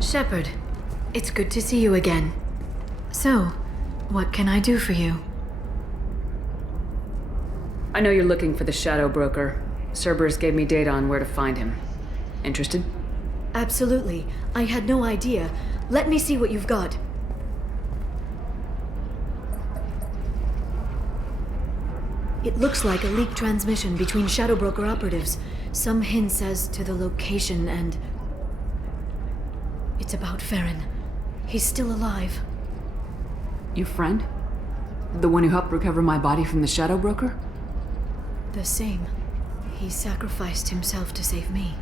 Shepard, it's good to see you again. So, what can I do for you? I know you're looking for the Shadow Broker. Cerberus gave me data on where to find him. Interested? Absolutely. I had no idea. Let me see what you've got. It looks like a leaked transmission between Shadow Broker operatives. Some hints as to the location and... It's about Feron. He's still alive. Your friend? The one who helped recover my body from the Shadow Broker? The same. He sacrificed himself to save me.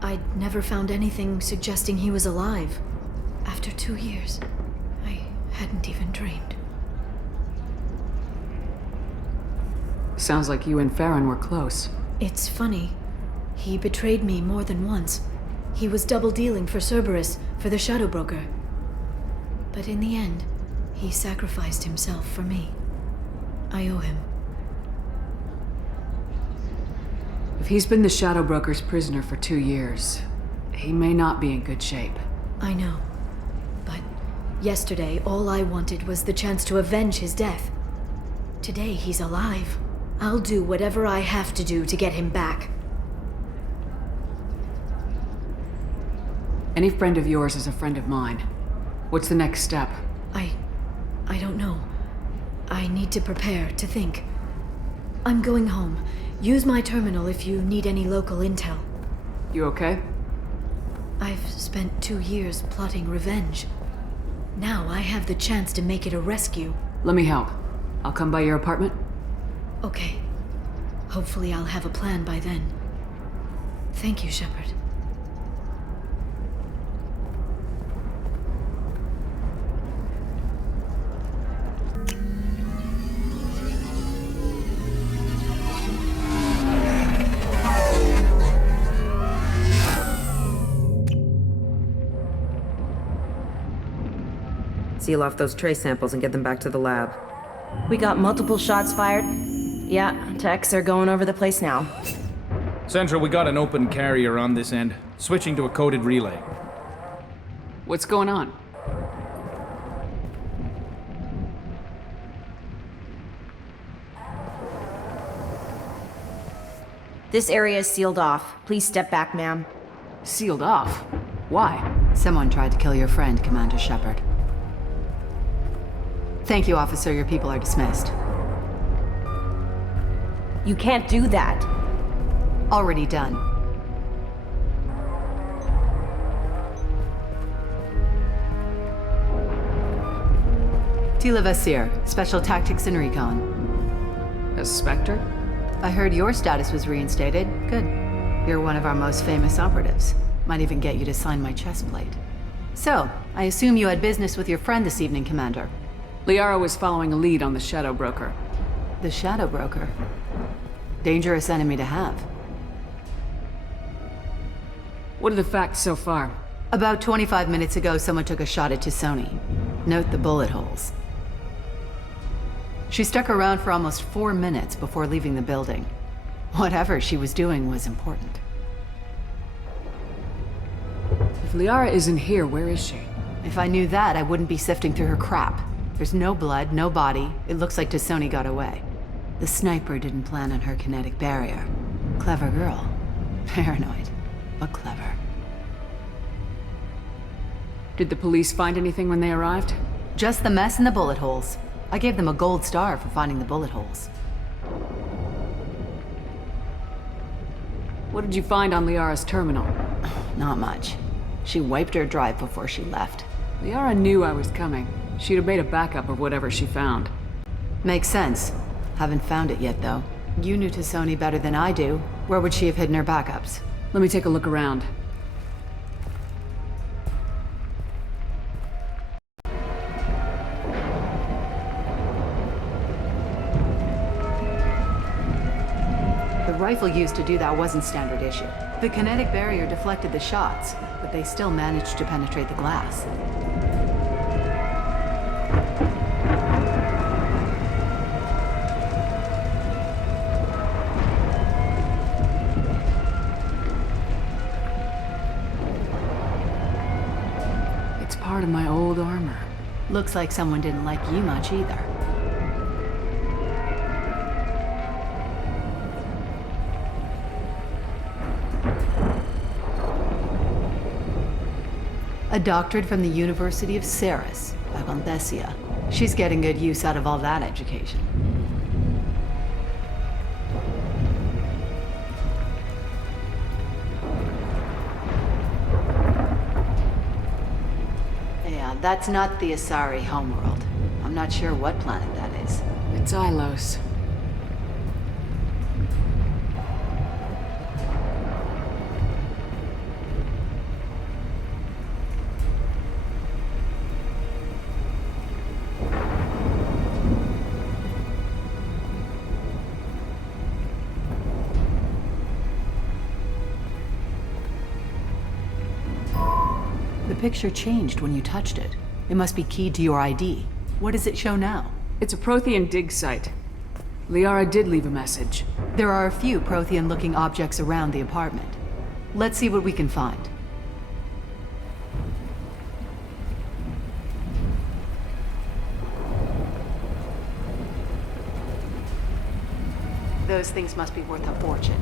I'd never found anything suggesting he was alive. After 2 years, I hadn't even dreamed. Sounds like you and Feron were close. It's funny. He betrayed me more than once. He was double-dealing for Cerberus, for the Shadow Broker. But in the end, he sacrificed himself for me. I owe him. If he's been the Shadow Broker's prisoner for 2 years, he may not be in good shape. I know. But yesterday, all I wanted was the chance to avenge his death. Today, he's alive. I'll do whatever I have to do to get him back. Any friend of yours is a friend of mine. What's the next step? I don't know. I need to prepare, to think. I'm going home. Use my terminal if you need any local intel. You okay? I've spent 2 years plotting revenge. Now I have the chance to make it a rescue. Let me help. I'll come by your apartment. Okay. Hopefully I'll have a plan by then. Thank you, Shepard. Seal off those trace samples and get them back to the lab. We got multiple shots fired. Yeah, techs are going over the place now. Central, we got an open carrier on this end. Switching to a coded relay. What's going on? This area is sealed off. Please step back, ma'am. Sealed off? Why? Someone tried to kill your friend, Commander Shepard. Thank you, officer. Your people are dismissed. You can't do that. Already done. Tila Vasir, Special Tactics and Recon. A Spectre? I heard your status was reinstated. Good. You're one of our most famous operatives. Might even get you to sign my chest plate. So, I assume you had business with your friend this evening, Commander. Liara was following a lead on the Shadow Broker. The Shadow Broker? Dangerous enemy to have. What are the facts so far? About 25 minutes ago, someone took a shot at Tasoni. Note the bullet holes. She stuck around for almost 4 minutes before leaving the building. Whatever she was doing was important. If Liara isn't here, where is she? If I knew that, I wouldn't be sifting through her crap. There's no blood, no body. It looks like Tasoni got away. The sniper didn't plan on her kinetic barrier. Clever girl. Paranoid, but clever. Did the police find anything when they arrived? Just the mess and the bullet holes. I gave them a gold star for finding the bullet holes. What did you find on Liara's terminal? Not much. She wiped her drive before she left. Liara knew I was coming. She'd have made a backup of whatever she found. Makes sense. Haven't found it yet, though. You knew Tasoni better than I do. Where would she have hidden her backups? Let me take a look around. The rifle used to do that wasn't standard issue. The kinetic barrier deflected the shots, but they still managed to penetrate the glass. part of my old armor. Looks like someone didn't like you much either. A doctorate from the University of Cerberus, back on Dossier. She's getting good use out of all that education. Yeah, that's not the Asari homeworld. I'm not sure what planet that is. It's Ilos. The picture changed when you touched it. It must be keyed to your ID. What does it show now? It's a Prothean dig site. Liara did leave a message. There are a few Prothean-looking objects around the apartment. Let's see what we can find. Those things must be worth a fortune.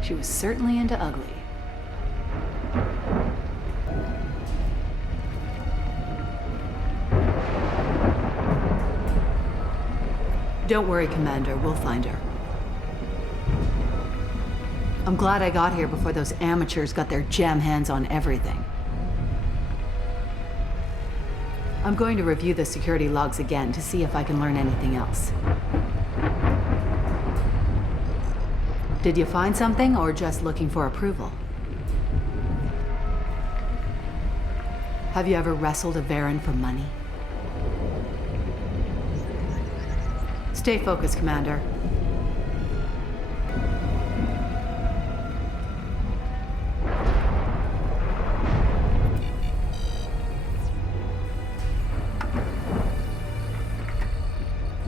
She was certainly into ugly. Don't worry, Commander. We'll find her. I'm glad I got here before those amateurs got their jam hands on everything. I'm going to review the security logs again to see if I can learn anything else. Did you find something, or just looking for approval? Have you ever wrestled a Feron for money? Stay focused, Commander.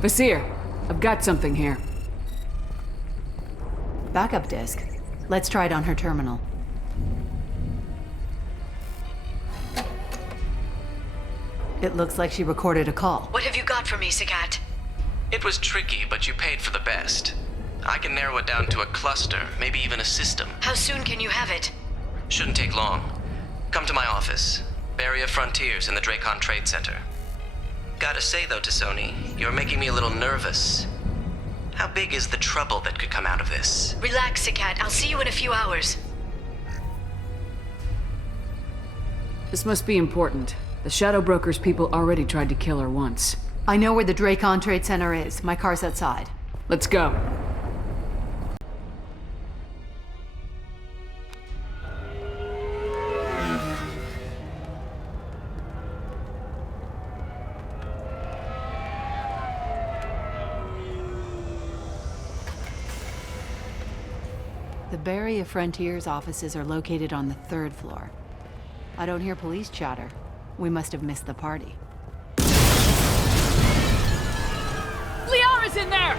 Dossier, I've got something here. Backup disk. Let's try it on her terminal. It looks like she recorded a call. What have you got for me, Sagat? It was tricky, but you paid for the best. I can narrow it down to a cluster, maybe even a system. How soon can you have it? Shouldn't take long. Come to my office. Barrier Frontiers in the Dracon Trade Center. Gotta say though, Tassoni, you're making me a little nervous. How big is the trouble that could come out of this? Relax, Sagat. I'll see you in a few hours. This must be important. The Shadow Broker's people already tried to kill her once. I know where the Dracon Trade Center is. My car's outside. Let's go. The Barrier Frontiers offices are located on the 3rd floor. I don't hear police chatter. We must have missed the party. Liara's in there!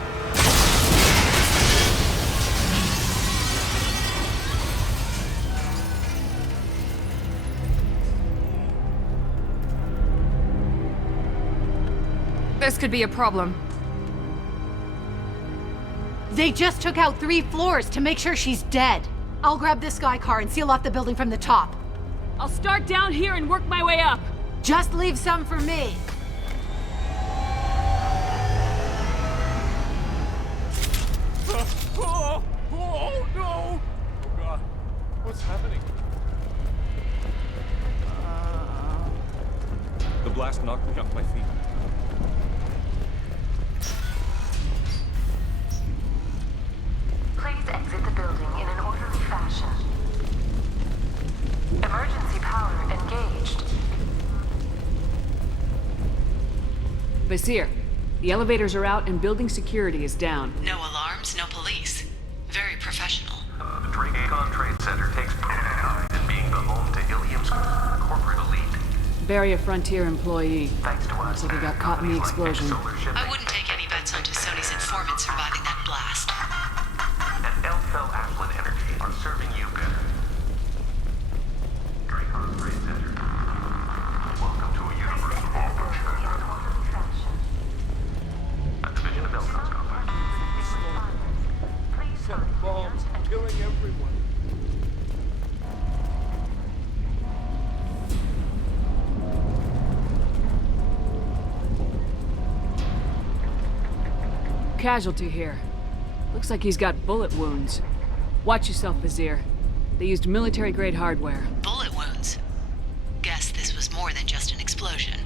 This could be a problem. They just took out 3 floors to make sure she's dead. I'll grab this Sky car and seal off the building from the top. I'll start down here and work my way up. Just leave some for me. Oh no! Oh God, what's happening? The blast knocked me off my feet. Please exit the building in an orderly fashion. Emergency power engaged. Dossier, the elevators are out and building security is down. No alarms, no police. Very professional. The Dracon Trade Center takes pride in being the home to Illium's corporate elite. Barrier Frontier employee. Thanks to us, So they got caught in the explosion. I wouldn't take any bets on Sony's informant surviving that blast. And Elfell Ashland Energy are serving you better. Dracon Trade Center. Welcome to a universe of opportunity. A division of Elfell's complex. Set bombs, killing everyone. Casualty here. Looks like he's got bullet wounds. Watch yourself, Vizier. They used military-grade hardware. Bullet wounds. Guess this was more than just an explosion.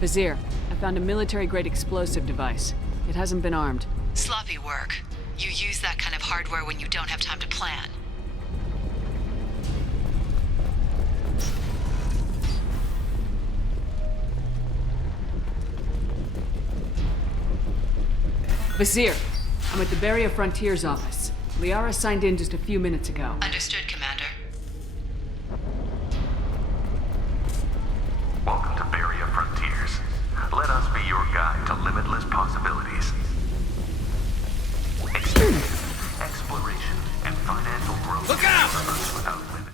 Vizier, I found a military-grade explosive device. It hasn't been armed. Sloppy work. You use that kind of hardware when you don't have time to plan. Vizier, I'm at the Barrier Frontier's office. Liara signed in just a few minutes ago. Understood, Commander. Welcome to Barrier Frontiers. Let us be your guide to limitless possibilities. Experience, exploration, and financial growth. Look out! Without limit.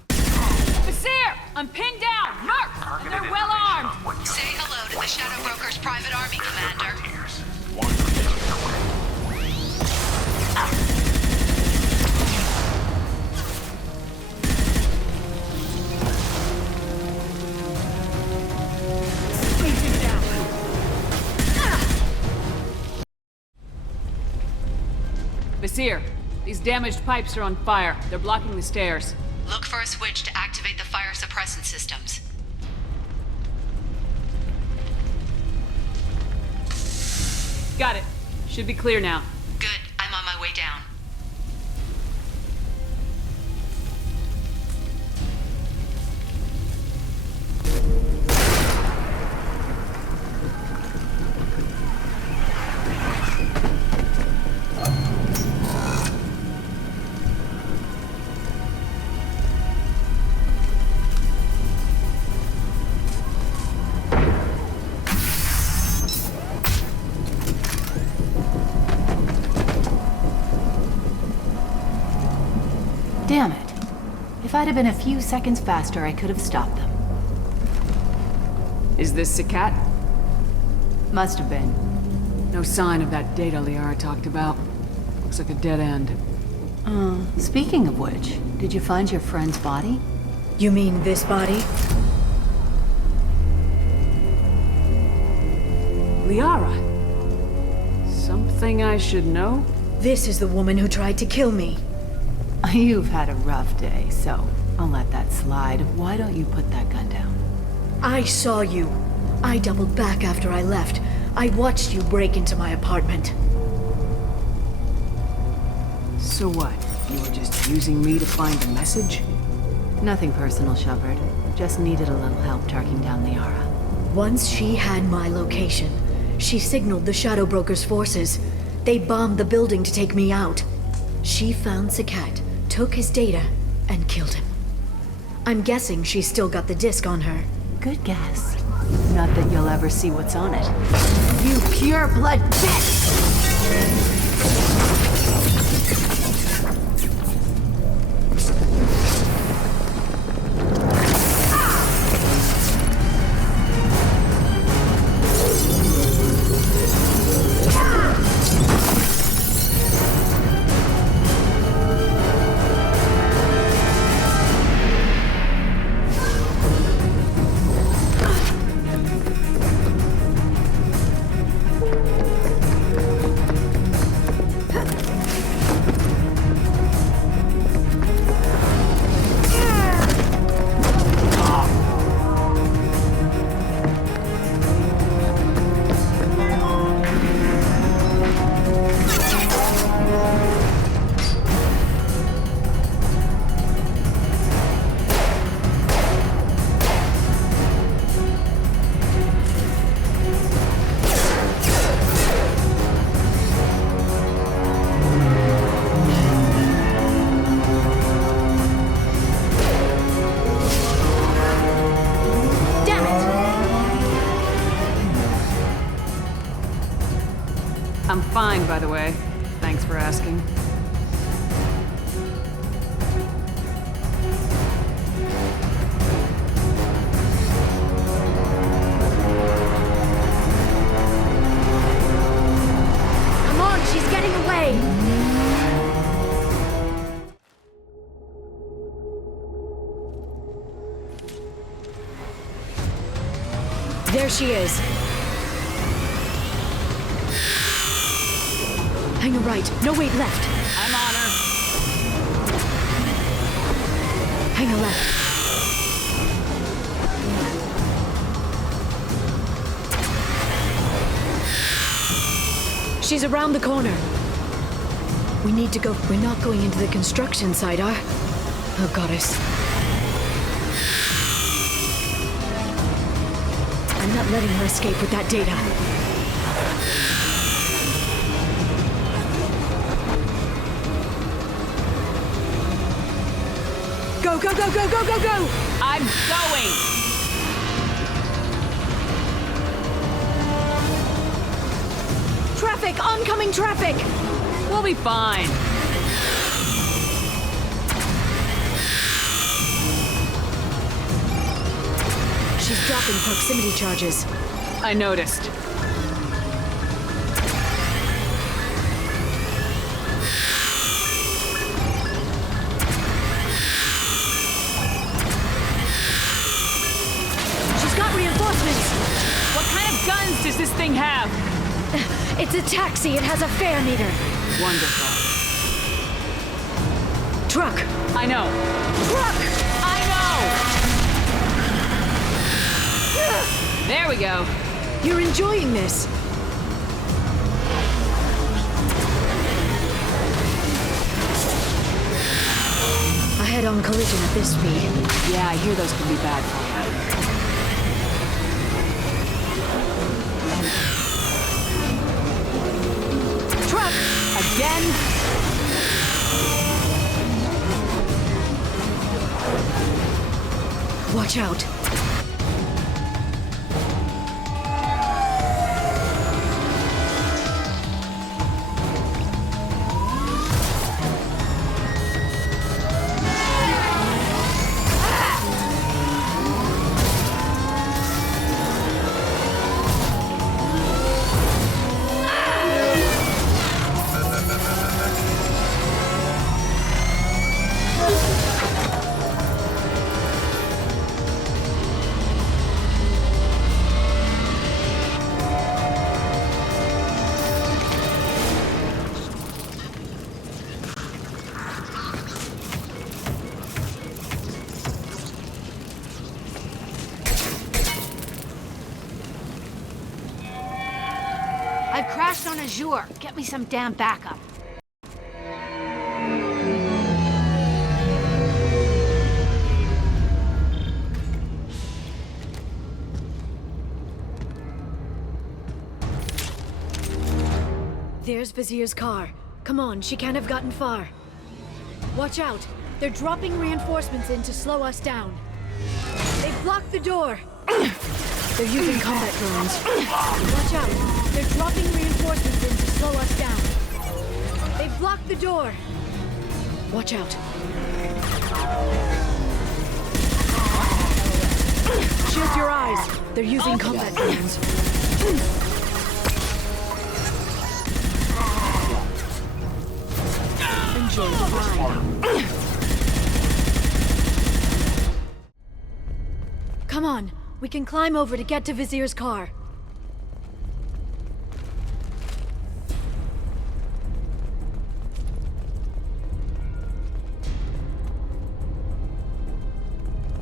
Vizier! I'm pinned down! Mercs! And they're well armed! Say hello to the Shadow Broker's private army, Commander. Frontiers. One choice away. Vizier, these damaged pipes are on fire. They're blocking the stairs. Look for a switch to activate the fire suppressant systems. Got it. Should be clear now. Good. I'm on my way down. Damn it. If I'd have been a few seconds faster, I could have stopped them. Is this Sakat? Must have been. No sign of that data Liara talked about. Looks like a dead end. Speaking of which, did you find your friend's body? You mean this body? Liara? Something I should know? This is the woman who tried to kill me. You've had a rough day, so I'll let that slide. Why don't you put that gun down? I saw you. I doubled back after I left. I watched you break into my apartment. So what? You were just using me to find a message? Nothing personal, Shepard. Just needed a little help tracking down Liara. Once she had my location, she signaled the Shadow Broker's forces. They bombed the building to take me out. She found Sakat, took his data, and killed him. I'm guessing she's still got the disc on her. Good guess. Not that you'll ever see what's on it. You pure blood bitch! I'm fine, by the way. Thanks for asking. Come on, she's getting away! There she is. Hang a right. No, wait, left. I'm on her. Hang a left. She's around the corner. We need to go. We're not going into the construction site, Oh, goddess. I'm not letting her escape with that data. Go, go, go, go, go, go, go! I'm going! Traffic! Oncoming traffic! We'll be fine. She's dropping proximity charges. I noticed. She's got reinforcements! What kind of guns does this thing have? It's a taxi. It has a fare meter. Wonderful. Truck! I know. Truck! I know! There we go. You're enjoying this. A head-on collision at this speed. Yeah, I hear those can be bad for you. Truck! Again? Watch out. I've crashed on Azure. Get me some damn backup. There's Vizier's car. Come on, she can't have gotten far. Watch out. They're dropping reinforcements in to slow us down. They've blocked the door. They're using combat drones. Watch out. They're dropping reinforcements in to slow us down. They've blocked the door. Watch out. Shield your eyes. They're using combat drones. Enjoy the ride. Come on. We can climb over to get to Vizier's car.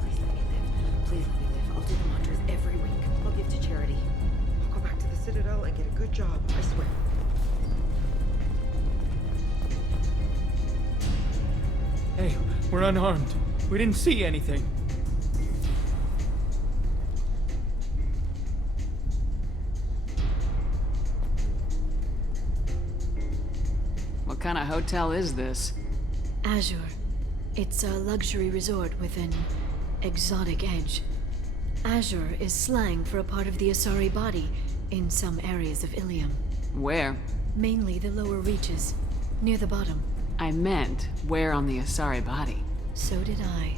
Please let me live. I'll do the mantras every week. I'll give to charity. I'll go back to the Citadel and get a good job, I swear. Hey, we're unarmed. We didn't see anything. What kind of hotel is this? Azure. It's a luxury resort with an exotic edge. Azure is slang for a part of the Asari body in some areas of Illium. Where? Mainly the lower reaches, near the bottom. I meant, where on the Asari body? So did I.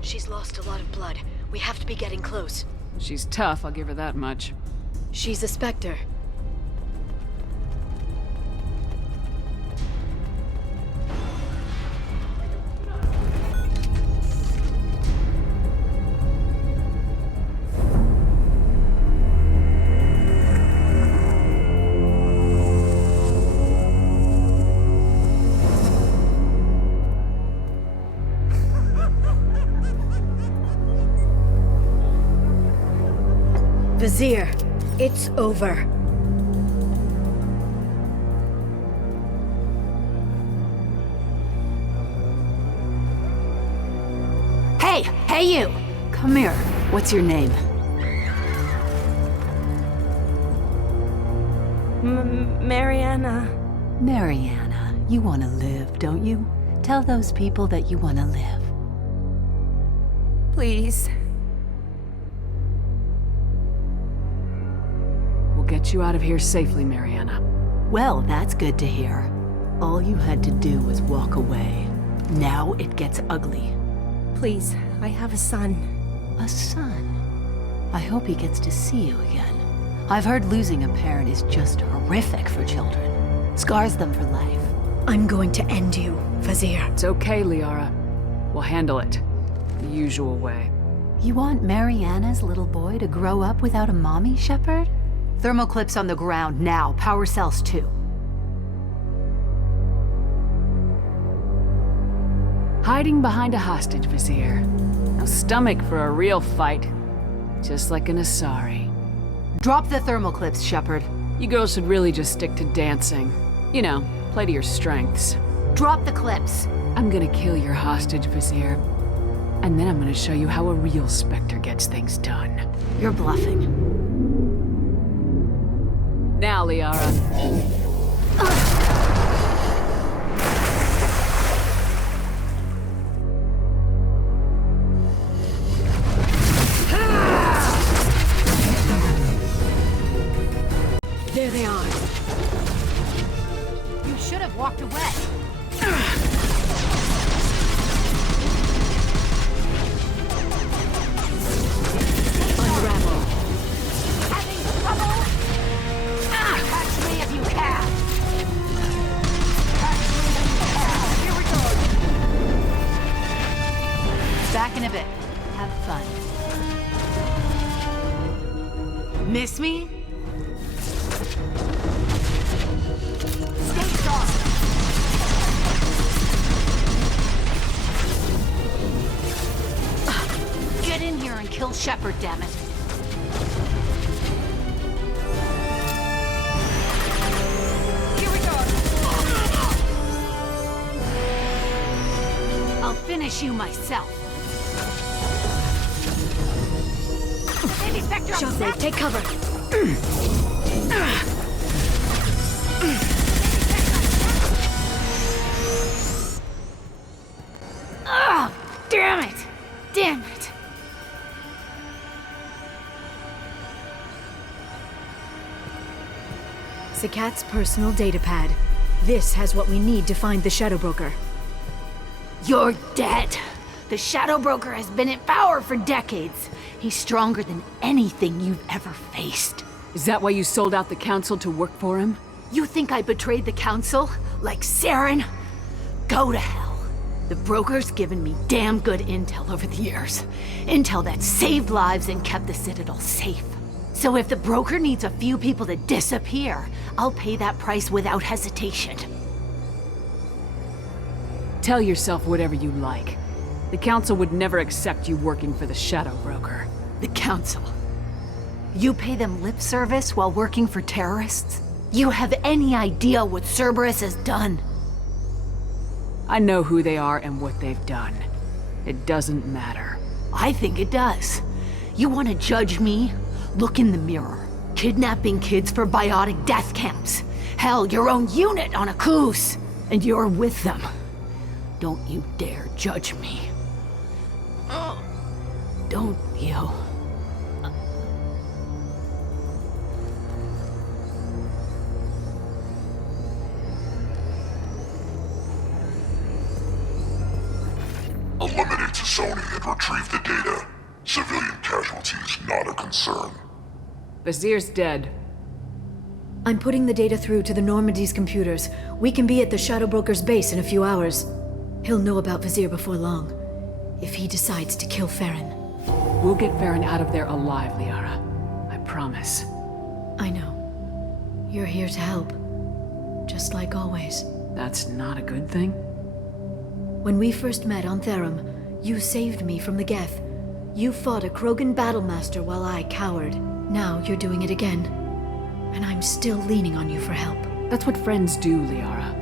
She's lost a lot of blood. We have to be getting close. She's tough, I'll give her that much. She's a Spectre. Vizier, it's over. Hey you! Come here. What's your name? Mariana. Mariana. You want to live, don't you? Tell those people that you want to live. Please. We'll get you out of here safely, Mariana. Well, that's good to hear. All you had to do was walk away. Now it gets ugly. Please, I have a son. A son? I hope he gets to see you again. I've heard losing a parent is just horrific for children. Scars them for life. I'm going to end you, Vizier. It's okay, Liara. We'll handle it. The usual way. You want Mariana's little boy to grow up without a mommy, Shepard? Thermal clips on the ground now. Power cells too. Hiding behind a hostage, Vizier. No stomach for a real fight. Just like an Asari. Drop the thermal clips, Shepard. You girls should really just stick to dancing. You know, play to your strengths. Drop the clips. I'm gonna kill your hostage, Vizier. And then I'm gonna show you how a real Spectre gets things done. You're bluffing. Now, Liara. There they are. You should have walked away. Unravel. Having trouble? Catch me if you can. Here we go. Back in a bit. Have fun. Miss me? Stay strong. Get in here and kill Shepard, damn it. Here we go. I'll finish you myself. Baby Spectre, Shockwave, take cover. Oh, damn it! Damn it! Zakat's personal datapad. This has what we need to find the Shadow Broker. You're dead. The Shadow Broker has been in power for decades. He's stronger than anything you've ever faced. Is that why you sold out the Council to work for him? You think I betrayed the Council? Like Saren? Go to hell. The Broker's given me damn good intel over the years. Intel that saved lives and kept the Citadel safe. So if the Broker needs a few people to disappear, I'll pay that price without hesitation. Tell yourself whatever you like. The Council would never accept you working for the Shadow Broker. The Council. You pay them lip service while working for terrorists? You have any idea what Cerberus has done? I know who they are and what they've done. It doesn't matter. I think it does. You want to judge me? Look in the mirror. kidnapping kids for biotic death camps. Hell, your own unit on a cruise. And you're with them. Don't you dare judge me. Don't you? Eliminate Sony and retrieve the data. Civilian casualties not a concern. Vizier's dead. I'm putting the data through to the Normandy's computers. We can be at the Shadow Broker's base in a few hours. He'll know about Vizier before long. If he decides to kill Feron. We'll get Feron out of there alive, Liara. I promise. I know. You're here to help. Just like always. That's not a good thing? When we first met on Therum, you saved me from the Geth. You fought a Krogan battlemaster while I cowered. Now you're doing it again. And I'm still leaning on you for help. That's what friends do, Liara.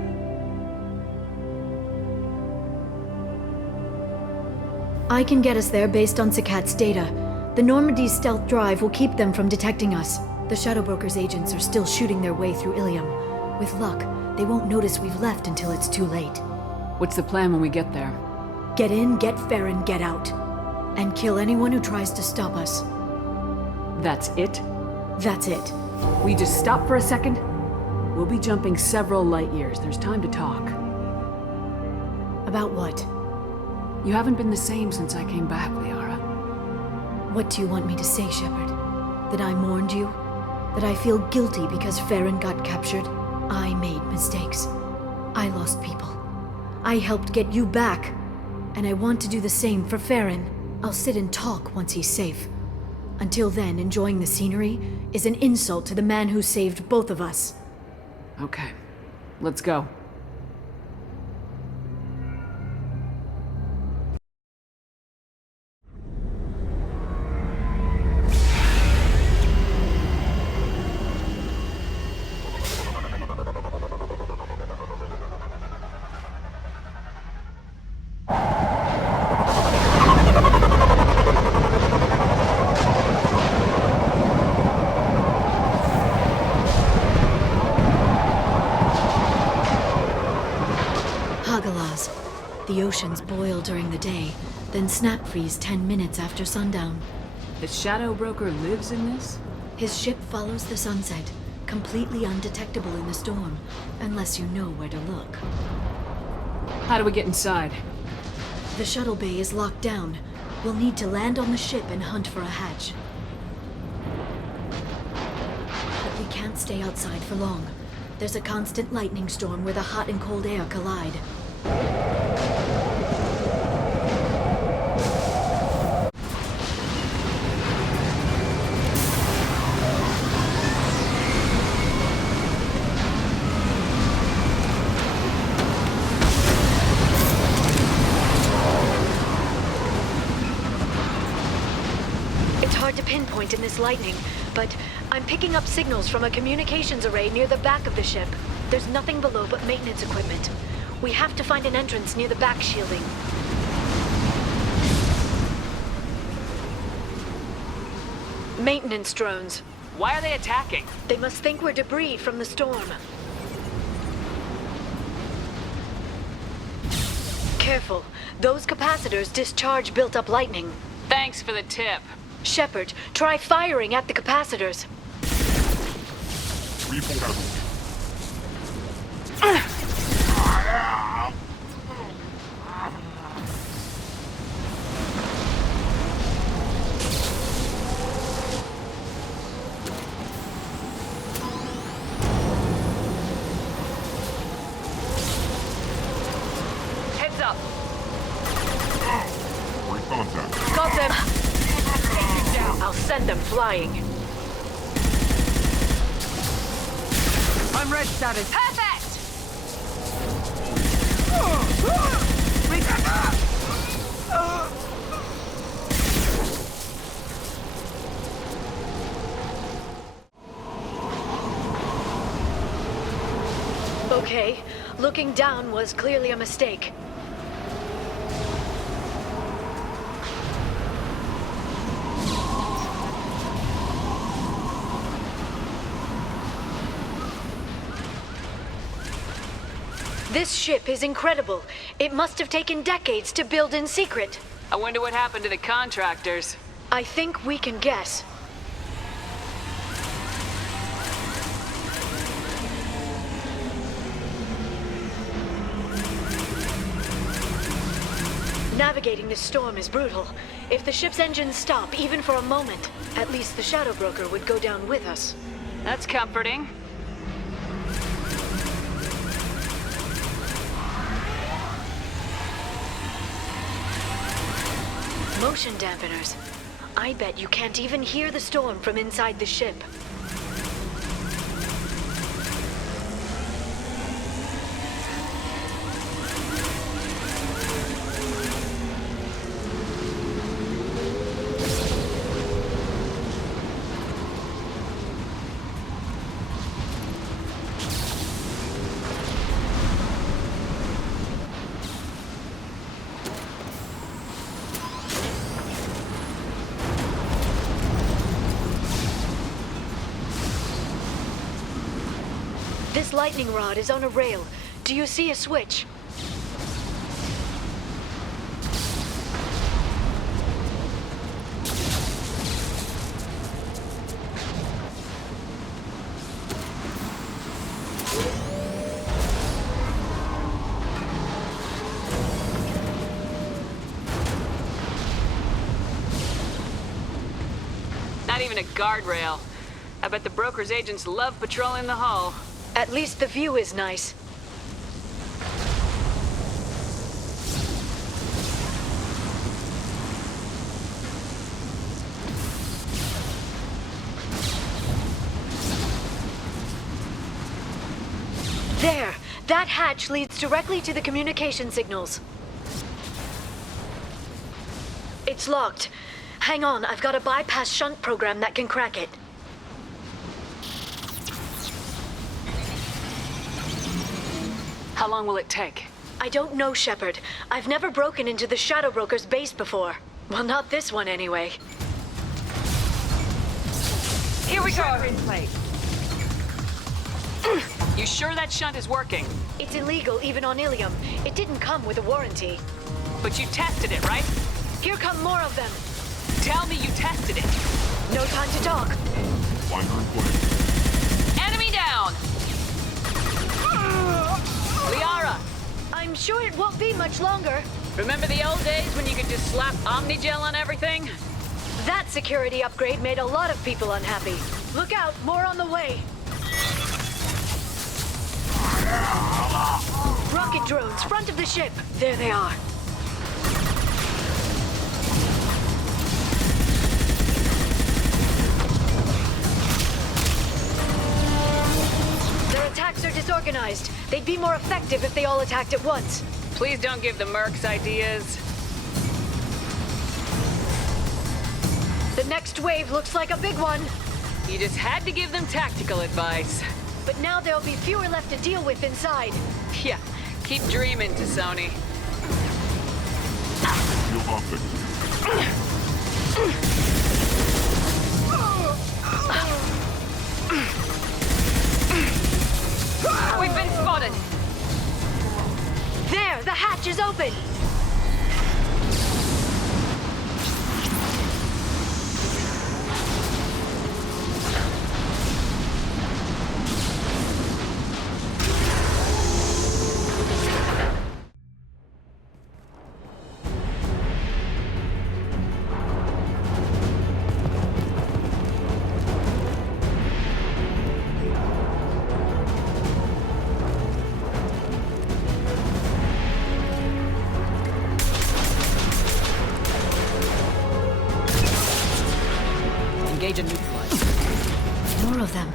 I can get us there based on Sakat's data. The Normandy's stealth drive will keep them from detecting us. The Shadow Broker's agents are still shooting their way through Illium. With luck, they won't notice we've left until it's too late. What's the plan when we get there? Get in, get Feron, get out. And kill anyone who tries to stop us. That's it? That's it. We just stop for a second? We'll be jumping several light years. There's time to talk. About what? You haven't been the same since I came back, Liara. What do you want me to say, Shepard? That I mourned you? That I feel guilty because Feron got captured? I made mistakes. I lost people. I helped get you back. And I want to do the same for Feron. I'll sit and talk once he's safe. Until then, enjoying the scenery is an insult to the man who saved both of us. Okay. Let's go. Hagalaz. The oceans boil during the day, then snap freeze 10 minutes after sundown. The Shadow Broker lives in this? His ship follows the sunset, completely undetectable in the storm, unless you know where to look. How do we get inside? The shuttle bay is locked down. We'll need to land on the ship and hunt for a hatch. But we can't stay outside for long. There's a constant lightning storm where the hot and cold air collide. It's hard to pinpoint in this lightning, but I'm picking up signals from a communications array near the back of the ship. There's nothing below but maintenance equipment. We have to find an entrance near the back shielding. Maintenance drones. Why are they attacking? They must think we're debris from the storm. Careful. Those capacitors discharge built-up lightning. Thanks for the tip. Shepard, try firing at the capacitors. Heads up. Contact. Got them. I'll send them flying. I'm red status. Perfect! Okay, looking down was clearly a mistake. This ship is incredible. It must have taken decades to build in secret. I wonder what happened to the contractors. I think we can guess. Navigating this storm is brutal. If the ship's engines stop, even for a moment, at least the Shadow Broker would go down with us. That's comforting. Motion dampeners. I bet you can't even hear the storm from inside the ship. This lightning rod is on a rail. Do you see a switch? Not even a guardrail. I bet the broker's agents love patrolling the hull. At least the view is nice. There! That hatch leads directly to the communication signals. It's locked. Hang on, I've got a bypass shunt program that can crack it. How long will it take? I don't know, Shepard. I've never broken into the Shadow Broker's base before. Well, not this one anyway. Here we go! In place. You sure that shunt is working? It's illegal even on Illium. It didn't come with a warranty. But you tested it, right? Here come more of them. Tell me you tested it. No time to talk. Find her in place. Enemy down! Liara! I'm sure it won't be much longer. Remember the old days when you could just slap Omnigel on everything? That security upgrade made a lot of people unhappy. Look out, more on the way. Rocket drones, front of the ship. There they are. Their attacks are disorganized. They'd be more effective if they all attacked at once. Please don't give the mercs ideas. The next wave looks like a big one. You just had to give them tactical advice. But now there'll be fewer left to deal with inside. Yeah, keep dreaming, Tassoni. Feel optic. We've been spotted! There, the hatch is open! More of them.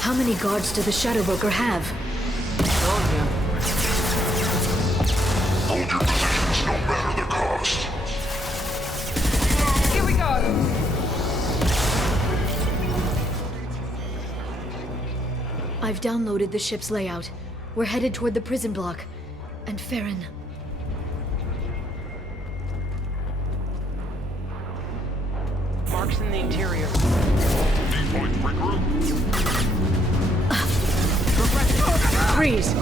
How many guards do the Shadow Broker have? Hold your positions no matter the cost. Here we go! I've downloaded the ship's layout. We're headed toward the prison block. And Feron. Marks in the interior. Point regroup. Freeze!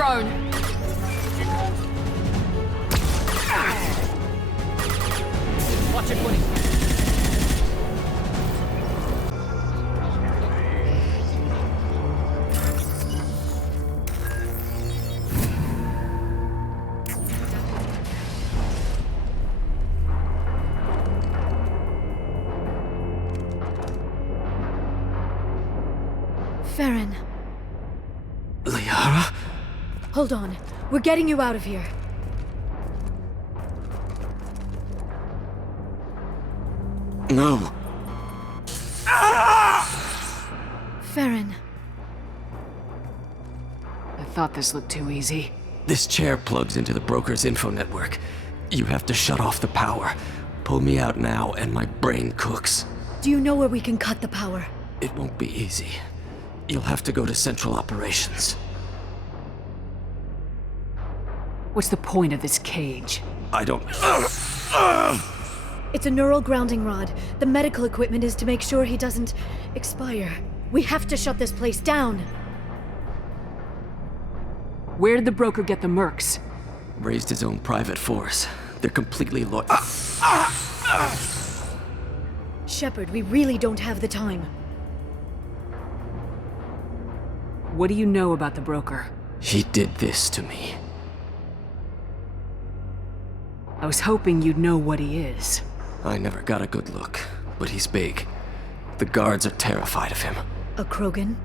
drone! Watch it, Woody. Feron. Liara? Hold on. We're getting you out of here. No. Feron. I thought this looked too easy. This chair plugs into the broker's info network. You have to shut off the power. Pull me out now and my brain cooks. Do you know where we can cut the power? It won't be easy. You'll have to go to Central Operations. What's the point of this cage? I don't... It's a neural grounding rod. The medical equipment is to make sure he doesn't expire. We have to shut this place down. Where did the broker get the mercs? Raised his own private force. They're completely Shepard, we really don't have the time. What do you know about the broker? He did this to me. I was hoping you'd know what he is. I never got a good look, but he's big. The guards are terrified of him. A Krogan?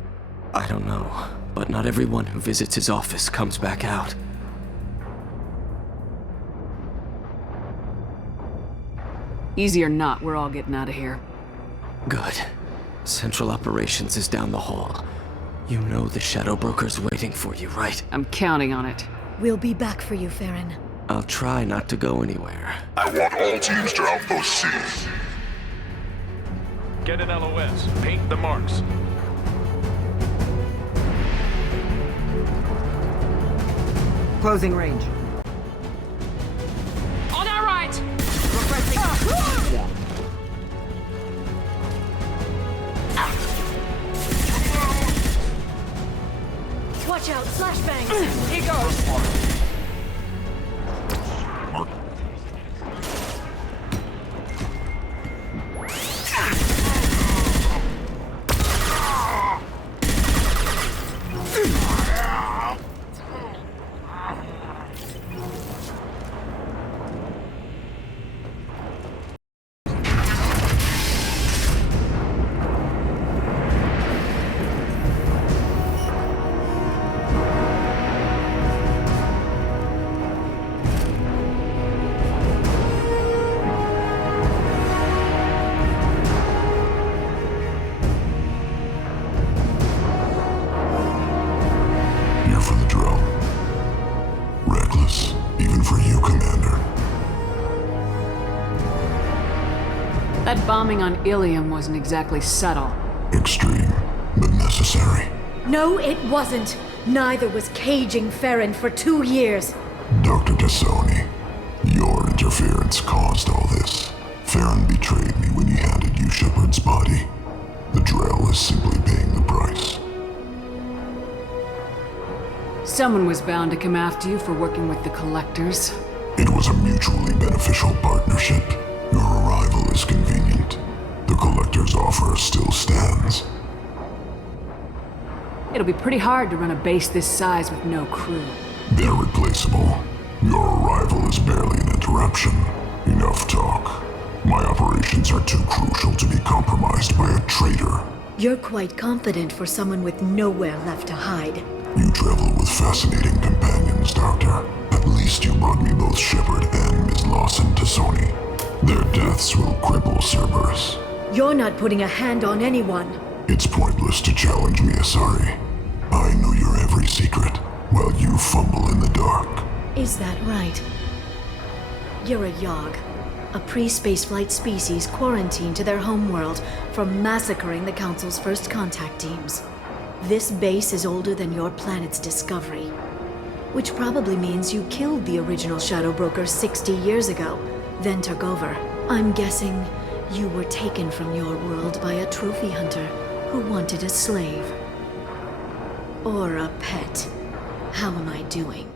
I don't know, but not everyone who visits his office comes back out. Easy or not, we're all getting out of here. Good. Central Operations is down the hall. You know the Shadow Broker's waiting for you, right? I'm counting on it. We'll be back for you, Feron. I'll try not to go anywhere. I want all teams to outpost C. Get an LOS. Paint the marks. Closing range. On our right! Watch out, flashbangs! Here goes! That bombing on Illium wasn't exactly subtle. Extreme, but necessary. No, it wasn't. Neither was caging Feron for 2 years. Dr. Kasumi, your interference caused all this. Feron betrayed me when he handed you Shepard's body. The Drell is simply paying the price. Someone was bound to come after you for working with the Collectors. It was a mutually beneficial partnership. Your arrival is convenient. The Collector's offer still stands. It'll be pretty hard to run a base this size with no crew. They're replaceable. Your arrival is barely an interruption. Enough talk. My operations are too crucial to be compromised by a traitor. You're quite confident for someone with nowhere left to hide. You travel with fascinating companions, Doctor. At least you brought me both Shepard and Ms. Lawson to Sony. Their deaths will cripple Cerberus. You're not putting a hand on anyone. It's pointless to challenge me, Asari. I know your every secret, while you fumble in the dark. Is that right? You're a Yogg, a pre-spaceflight species quarantined to their homeworld from massacring the Council's first contact teams. This base is older than your planet's discovery, which probably means you killed the original Shadow Broker 60 years ago, then took over. I'm guessing you were taken from your world by a trophy hunter who wanted a slave. Or a pet. How am I doing?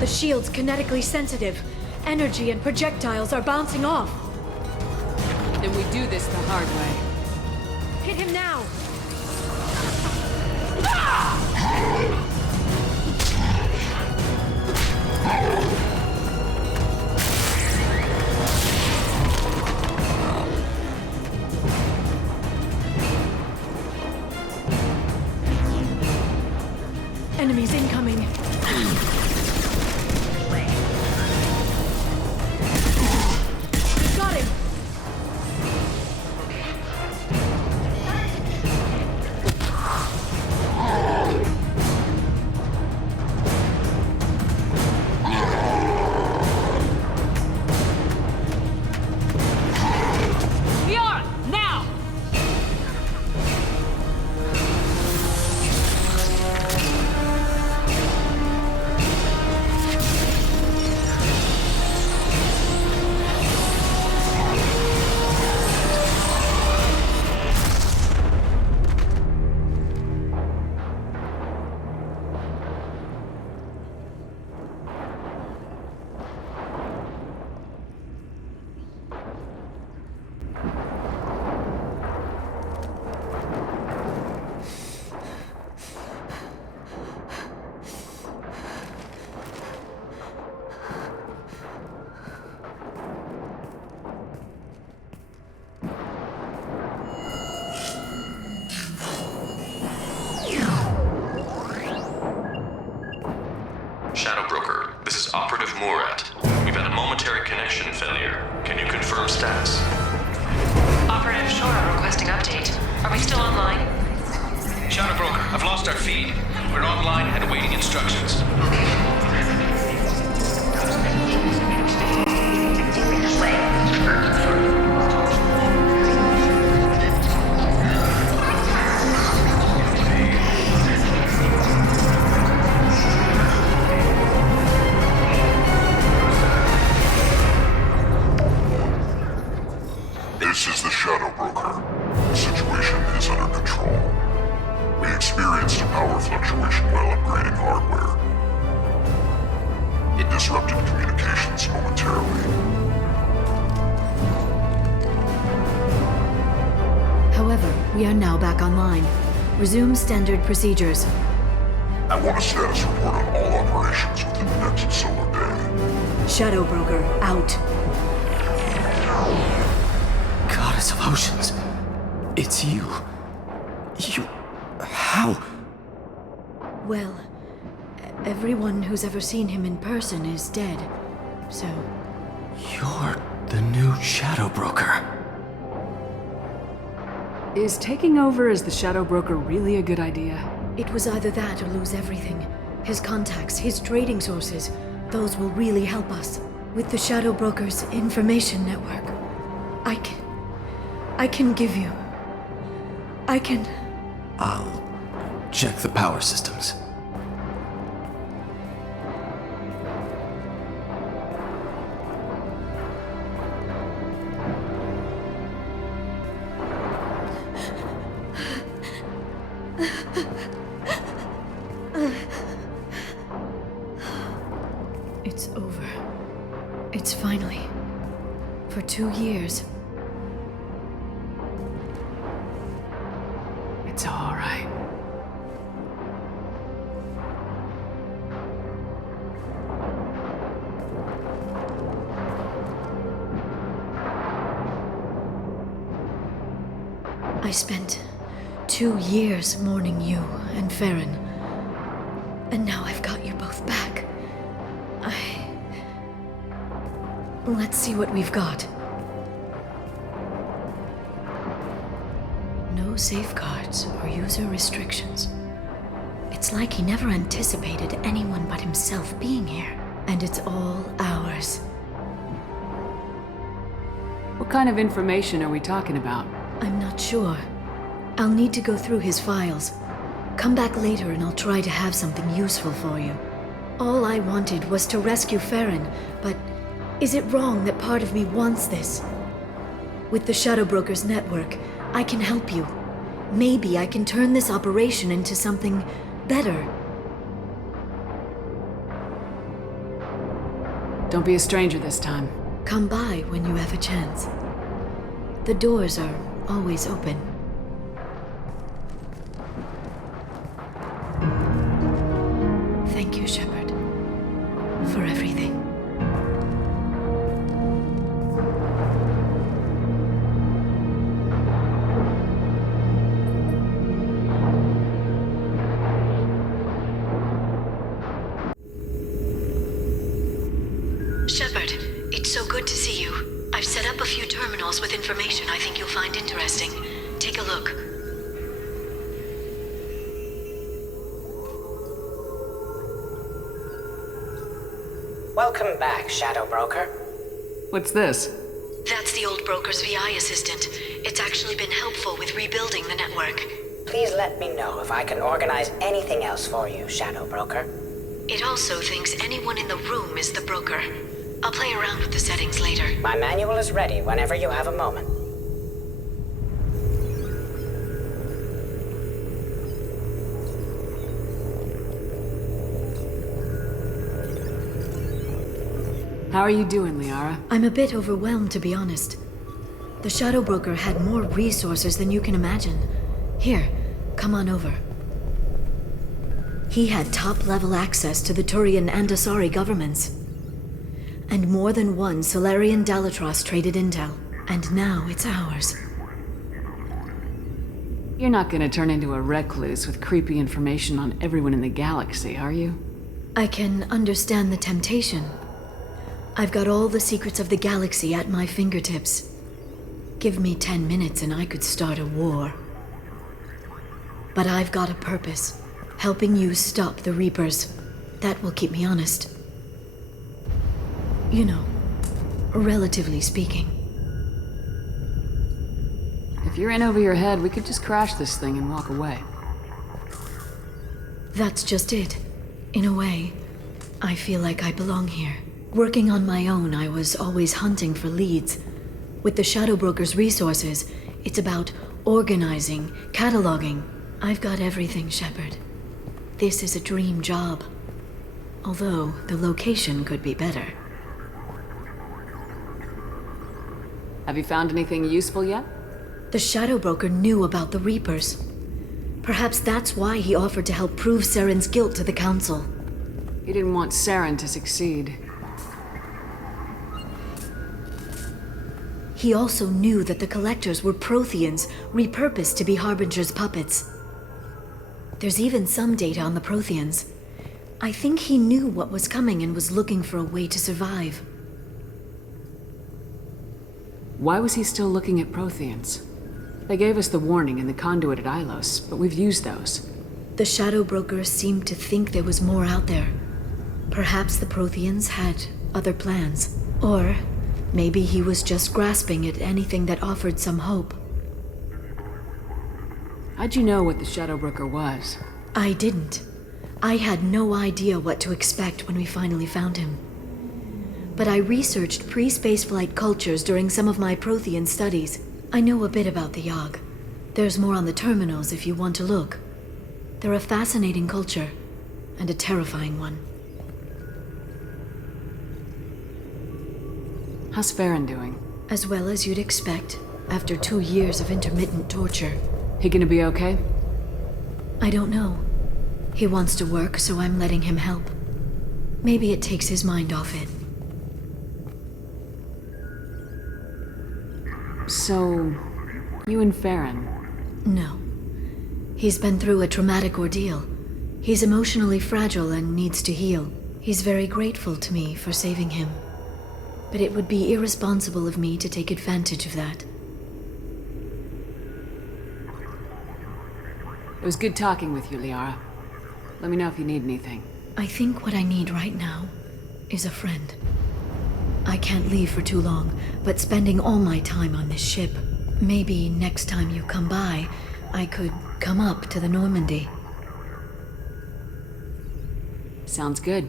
The shield's kinetically sensitive. Energy and projectiles are bouncing off. Then we do this the hard way. Hit him now! Enemies incoming. Got him! Liara, now! Shadow Broker, this is Operative Murat. We've had a momentary connection failure. Can you confirm status? Operative Shora requesting update. Are we still online? Shadow Broker, I've lost our feed. We're online and awaiting instructions. This is the Shadow Broker. The situation is under control. We experienced a power fluctuation while upgrading hardware. It disrupted communications momentarily. However, we are now back online. Resume standard procedures. I want a status report on all operations within the next solar day. Shadow Broker, out. Goddess of Oceans. It's you. How? Well, everyone who's ever seen him in person is dead. So, You're the new Shadow Broker. Is taking over as the Shadow Broker really a good idea? it was either that or lose everything. His contacts, his trading sources, those will really help us. With the Shadow Broker's information network, I can give you... I'll check the power systems. It's over. It's finally. For 2 years. It's all right. I spent 2 years mourning you and Feron. And now I've got you both back. Let's see what we've got. No safeguards or user restrictions. It's like he never anticipated anyone but himself being here. And it's all ours. What kind of information are we talking about? I'm not sure. I'll need to go through his files. Come back later and I'll try to have something useful for you. All I wanted was to rescue Feron, but is it wrong that part of me wants this? With the Shadow Broker's network, I can help you. Maybe I can turn this operation into something better. Don't be a stranger this time. Come by when you have a chance. The doors are always open. Thank you, Shepard, for everything. Shepard, it's so good to see you. I've set up a few terminals with information I think you'll find interesting. Take a look. Welcome back, Shadow Broker. What's this? That's the old broker's VI assistant. It's actually been helpful with rebuilding the network. Please let me know if I can organize anything else for you, Shadow Broker. It also thinks anyone in the room is the broker. I'll play around with the settings later. My manual is ready whenever you have a moment. How are you doing, Liara? I'm a bit overwhelmed, to be honest. The Shadow Broker had more resources than you can imagine. Here, come on over. He had top-level access to the Turian and Asari governments. And more than one Solarian Dalatros traded intel. And now it's ours. You're not gonna turn into a recluse with creepy information on everyone in the galaxy, are you? I can understand the temptation. I've got all the secrets of the galaxy at my fingertips. Give me 10 minutes and I could start a war. But I've got a purpose. Helping you stop the Reapers. That will keep me honest. You know, relatively speaking. If you're in over your head, we could just crash this thing and walk away. That's just it. In a way, I feel like I belong here. Working on my own, I was always hunting for leads. With the Shadow Broker's resources, it's about organizing, cataloging. I've got everything, Shepard. This is a dream job. Although, the location could be better. Have you found anything useful yet? The Shadow Broker knew about the Reapers. Perhaps that's why he offered to help prove Saren's guilt to the Council. He didn't want Saren to succeed. He also knew that the Collectors were Protheans, repurposed to be Harbinger's puppets. There's even some data on the Protheans. I think he knew what was coming and was looking for a way to survive. Why was he still looking at Protheans? They gave us the warning in the conduit at Ilos, but we've used those. The Shadow Broker seemed to think there was more out there. Perhaps the Protheans had other plans. Or maybe he was just grasping at anything that offered some hope. How'd you know what the Shadow Broker was? I didn't. I had no idea what to expect when we finally found him. But I researched pre-spaceflight cultures during some of my Prothean studies. I know a bit about the Yogg. There's more on the terminals if you want to look. They're a fascinating culture, and a terrifying one. How's Feron doing? As well as you'd expect, after 2 years of intermittent torture. He gonna be okay? I don't know. He wants to work, so I'm letting him help. Maybe it takes his mind off it. So, you and Feron? No. He's been through a traumatic ordeal. He's emotionally fragile and needs to heal. He's very grateful to me for saving him. But it would be irresponsible of me to take advantage of that. It was good talking with you, Liara. Let me know if you need anything. I think what I need right now is a friend. I can't leave for too long, but spending all my time on this ship. Maybe next time you come by, I could come up to the Normandy. Sounds good.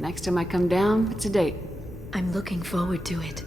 Next time I come down, it's a date. I'm looking forward to it.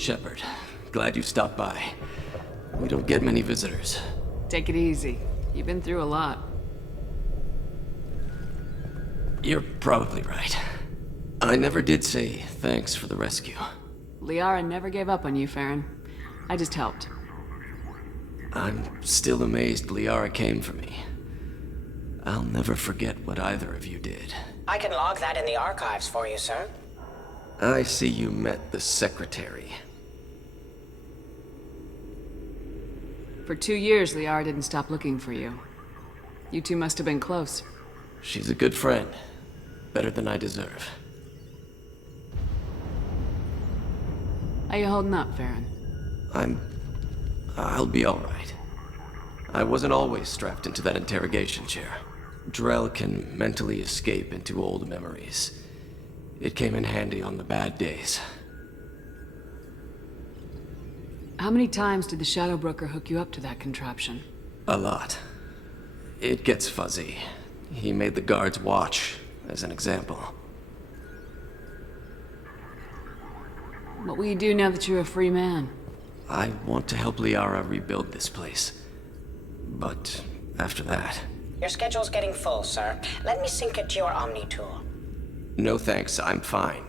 Shepard, glad you stopped by. We don't get many visitors. Take it easy. You've been through a lot. You're probably right. I never did say thanks for the rescue. Liara never gave up on you, Feron. I just helped. I'm still amazed Liara came for me. I'll never forget what either of you did. I can log that in the archives for you, sir. I see you met the Secretary. For 2 years, Liara didn't stop looking for you. You two must have been close. She's a good friend. Better than I deserve. How you holding up, Feron? I'll be alright. I wasn't always strapped into that interrogation chair. Drell can mentally escape into old memories. It came in handy on the bad days. How many times did the Shadow Broker hook you up to that contraption? A lot. It gets fuzzy. He made the guards watch, as an example. What will you do now that you're a free man? I want to help Liara rebuild this place. But after that... Your schedule's getting full, sir. Let me sync it to your Omni tool. No thanks, I'm fine.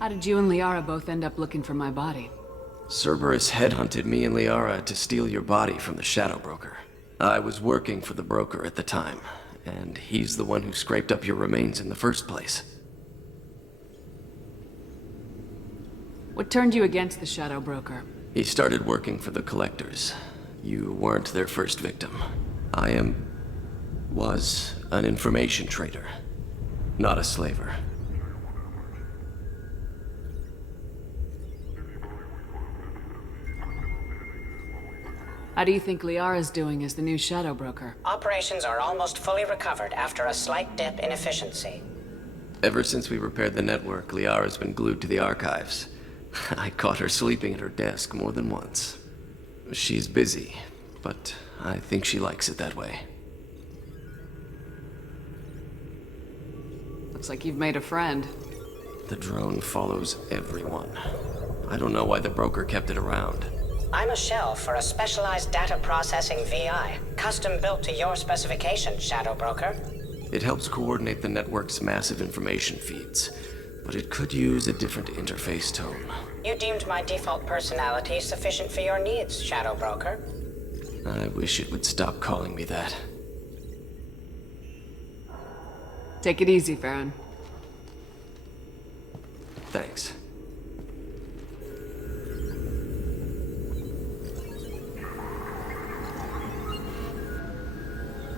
How did you and Liara both end up looking for my body? Cerberus headhunted me and Liara to steal your body from the Shadow Broker. I was working for the broker at the time, and he's the one who scraped up your remains in the first place. What turned you against the Shadow Broker? He started working for the Collectors. You weren't their first victim. I was an information trader, not a slaver. How do you think Liara's doing as the new Shadow Broker? Operations are almost fully recovered after a slight dip in efficiency. Ever since we repaired the network, Liara's been glued to the archives. I caught her sleeping at her desk more than once. She's busy, but I think she likes it that way. Looks like you've made a friend. The drone follows everyone. I don't know why the broker kept it around. I'm a shell for a specialized data processing VI, custom built to your specifications, Shadow Broker. It helps coordinate the network's massive information feeds, but it could use a different interface tone. You deemed my default personality sufficient for your needs, Shadow Broker. I wish it would stop calling me that. Take it easy, Feron. Thanks.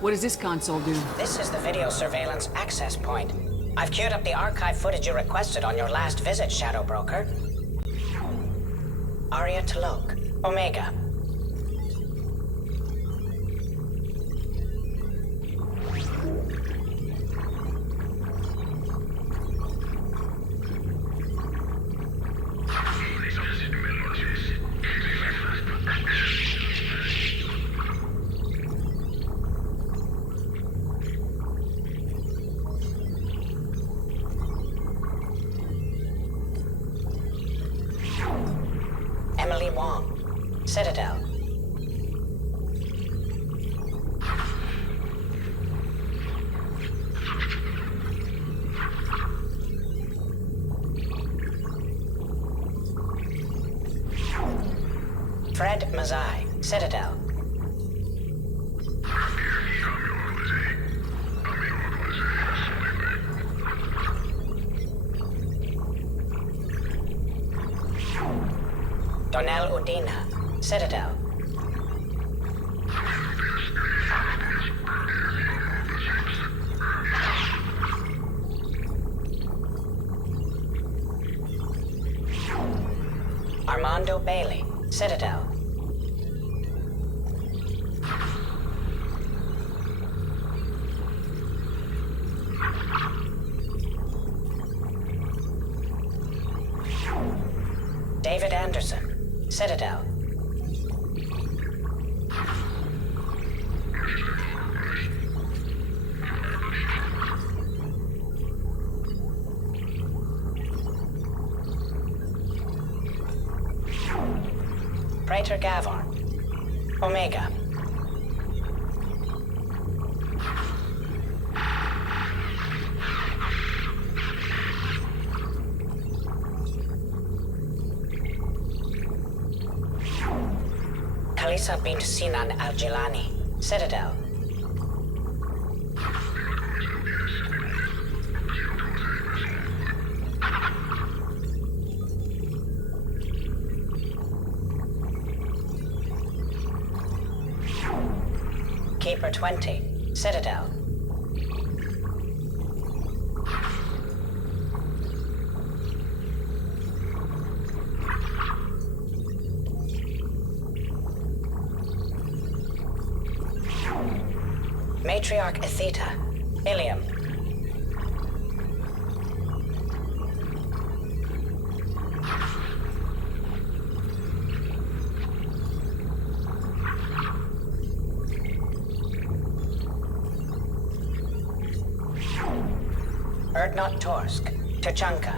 What does this console do? This is the video surveillance access point. I've queued up the archive footage you requested on your last visit, Shadow Broker. Aria Talok, Omega. Citadel. Fred Mazai, Citadel. Donnell Udina, Citadel. Armando Bailey, Citadel. David Anderson, Citadel. Praetor Gavor. Omega. Kalisa bint Sinan al-Jilani, Citadel. Keeper 20, Citadel. Matriarch Atheta, Illium. Erdnot Torsk, Tachanka.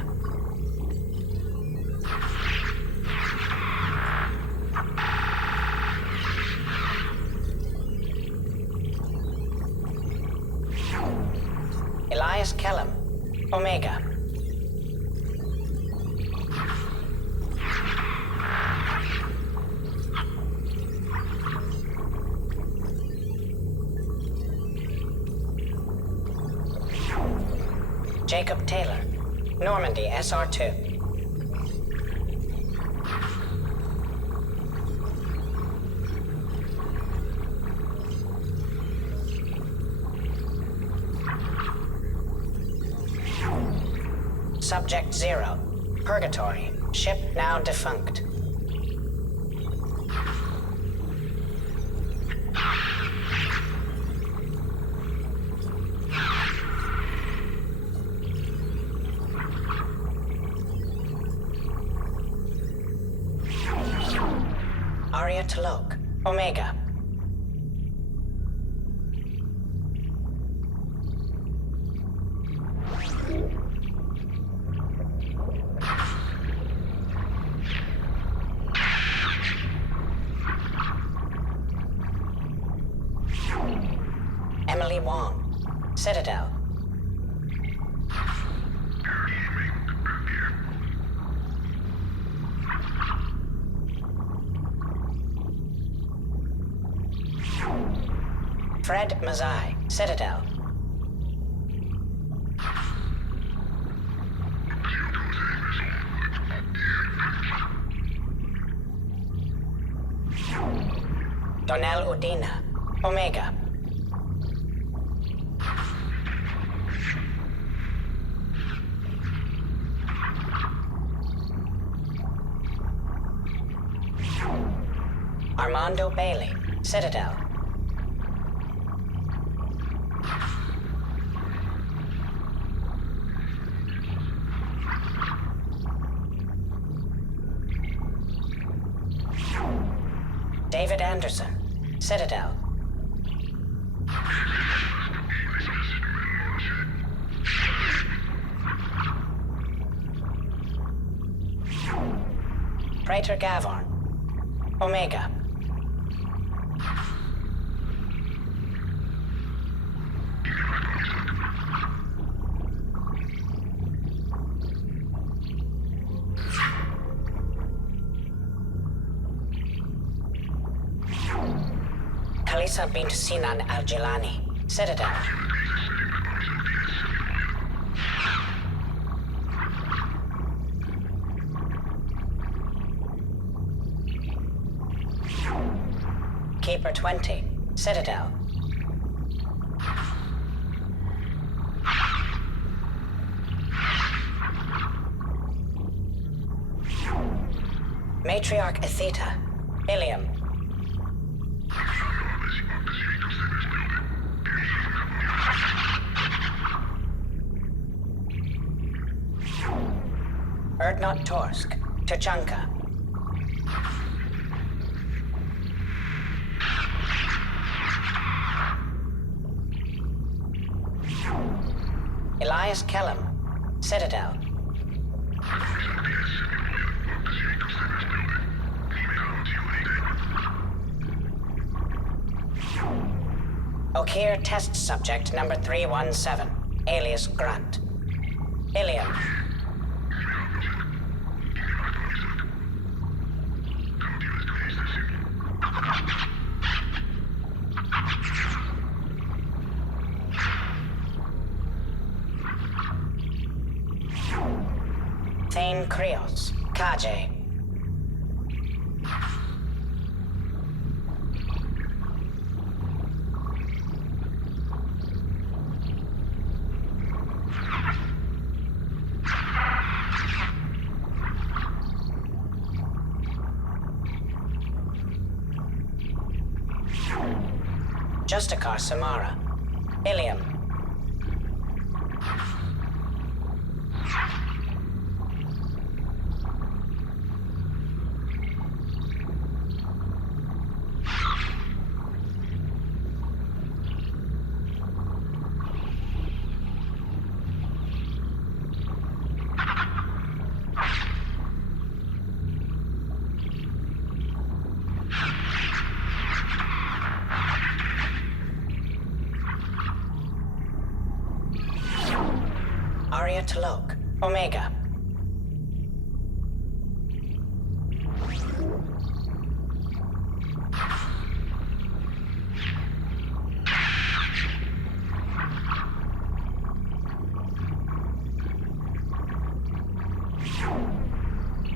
Elias Kellum, Omega. Jacob Taylor, Normandy SR2. Subject 0, Purgatory, ship now defunct. Aria Talok, Omega. Emily Wong, Citadel. Fred Mazai, Citadel. Donnell Udina, Omega. Armando Bailey, Citadel. David Anderson, Citadel. Praetor Gavor, Omega. Kalisa bint Sinan al-Jilani, Citadel. Keeper 20, Citadel. Matriarch Atheta, Illium. Erdnot Torsk, Tachanka. Elias Kellum, Citadel. Okir test subject number 317, alias Grunt. Illium. Thane Krios, Kaje. Justicar Samara. Illium. Aria Talok. Omega.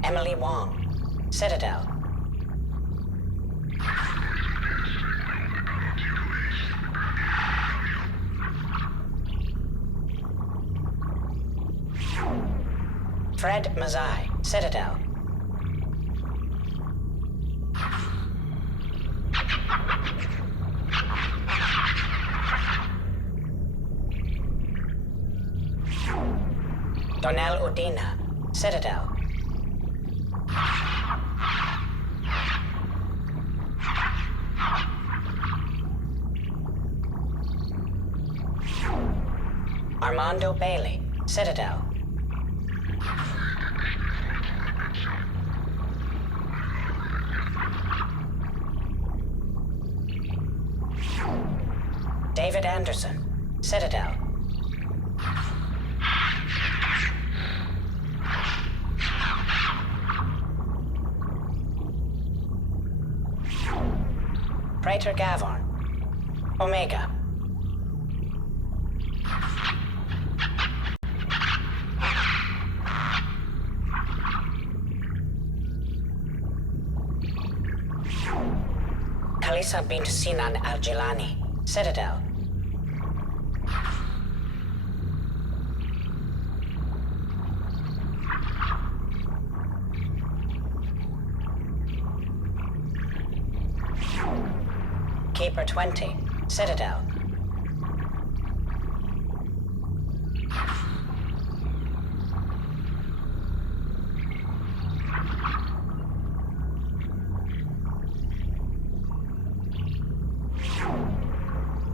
Emily Wong. Citadel. Fred Mazai, Citadel. Donnell Udina, Citadel. Armando Bailey, Citadel. David Anderson, Citadel. Praetor Gavorn, Omega. Kalisa bint Sinan Al-Jilani, Citadel. Keeper 20, Citadel.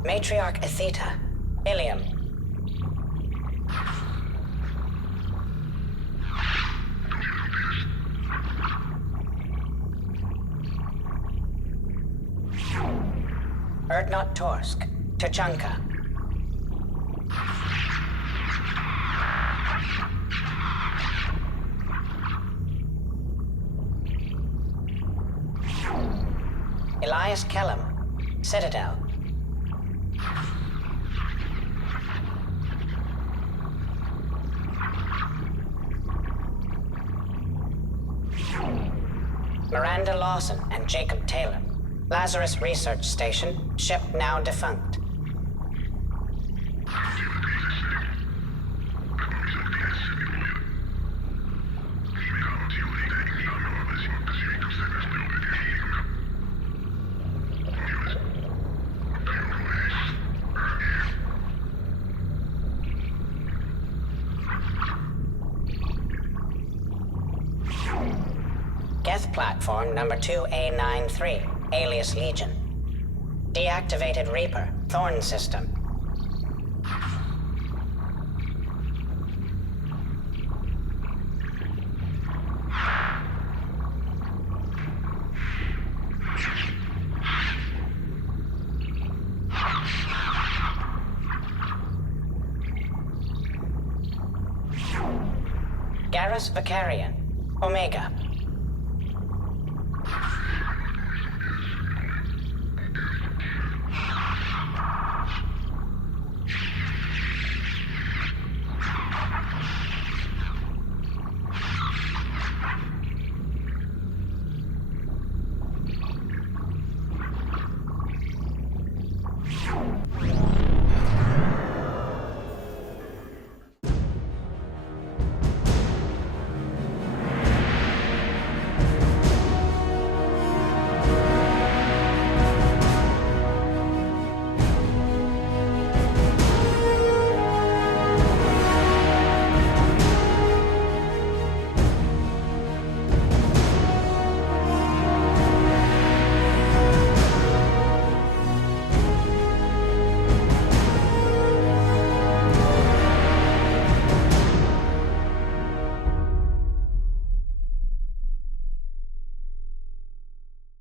Matriarch Atheta, Illium. Erdnot Torsk, Tuchanka. Elias Kellum, Citadel. Miranda Lawson and Jacob Taylor. Lazarus Research Station, ship now defunct. Geth Platform number 2A93. Alias Legion. Deactivated Reaper, Thorn System. Garrus Vicarian, Omega.